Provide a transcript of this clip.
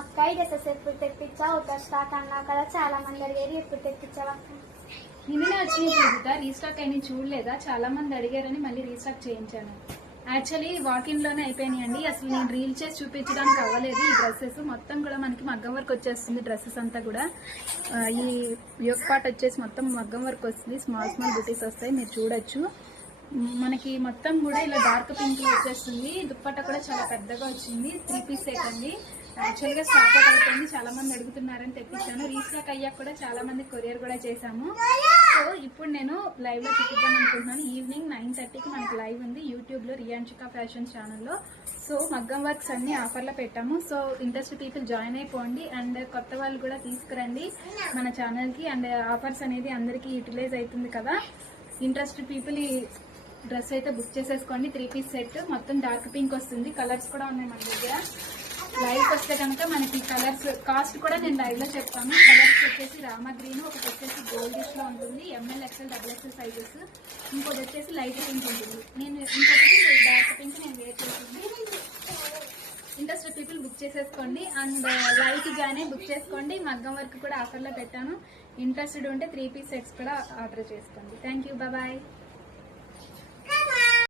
అక్క ఈ డ్రెస్సెస్ ఎప్పుడు తెప్పించా ఒక స్టాక్ అన్నా కదా, చాలా మంది అడిగారు, ఎప్పుడు తెప్పించావు అక్క? నిన్ననే వచ్చింది పూజిత, రీస్టాక్ అయినా చూడలేదా? చాలా మంది అడిగారని మళ్ళీ రీస్టాక్ చేయించాను. యాక్చువల్లీ వాకిన్ లోనే అయిపోయినాయండి. అసలు నేను రీల్ చేసి చూపించడానికి అవ్వలేదు. ఈ డ్రెస్సెస్ మొత్తం కూడా మనకి మగ్గం వర్క్ వచ్చేస్తుంది. డ్రెస్సెస్ అంతా కూడా ఈ యోక్ పార్ట్ వచ్చేసి మొత్తం మగ్గం వర్క్ వస్తుంది. స్మాల్ స్మాల్ బుటీస్ వస్తాయి, మీరు చూడొచ్చు. మనకి మొత్తం కూడా ఇలా డార్క్ పింక్ వచ్చేస్తుంది. దుప్పట్ట కూడా చాలా పెద్దగా వచ్చింది. 3 పీస్ సెట్ అండి. యాక్చువల్ గా స్టాక్ అవుట్ అయిపోయింది, చాలా మంది అడుగుతున్నారని తెప్పించాను. రీస్టాక్ అయ్యాక కూడా చాలా మంది కొరియర్ కూడా చేశాము. సో ఇప్పుడు నేను లైవ్ లో చూపిద్దాం అనుకుంటున్నాను. ఈవినింగ్ 9:30కి మనకి లైవ్ ఉంది యూట్యూబ్ లో, రియాన్షికా ఫ్యాషన్ ఛానల్లో. సో మగ్గం వర్క్స్ అన్ని ఆఫర్లో పెట్టాము. సో ఇంట్రెస్ట్ పీపుల్ జాయిన్ అయిపోండి, అండ్ కొత్త వాళ్ళు కూడా తీసుకురండి మన ఛానల్ కి. అండ్ ఆఫర్స్ అనేది అందరికి యూటిలైజ్ అవుతుంది కదా. ఇంట్రెస్ట్ పీపుల్ ఈ డ్రెస్ అయితే బుక్ చేసేసుకోండి. 3 పీస్ సెట్ మొత్తం డార్క్ పింక్ వస్తుంది. కలర్స్ కూడా ఉన్నాయి మన దగ్గర. లైవ్ వస్తే కనుక మనకి కలర్స్ కాస్ట్ కూడా నేను లైవ్ లో చెప్తాను. కలర్స్ వచ్చేసి రామా గ్రీన్, ఒకటి వచ్చేసి గోల్డిష్ లో ఉంటుంది, ML XL XXL సైజెస్, ఇంకోటి వచ్చేసి లైట్ పింక్ ఉంటుంది. నేను ఇంకొకటి డార్క్ పింక్ నేను వేర్ చేసింది. ఇంట్రెస్ట్ పీపుల్ బుక్ చేసేసుకోండి, అండ్ లైవ్ కి జాయిన్ అయ్యి బుక్ చేసుకోండి. మగ్గం వర్క్ కూడా ఆఫర్ లో పెట్టాను. ఇంట్రెస్టెడ్ ఉంటే 3 పీస్ సెట్స్ కూడా ఆర్డర్ చేసుకోండి. Thank you, bye.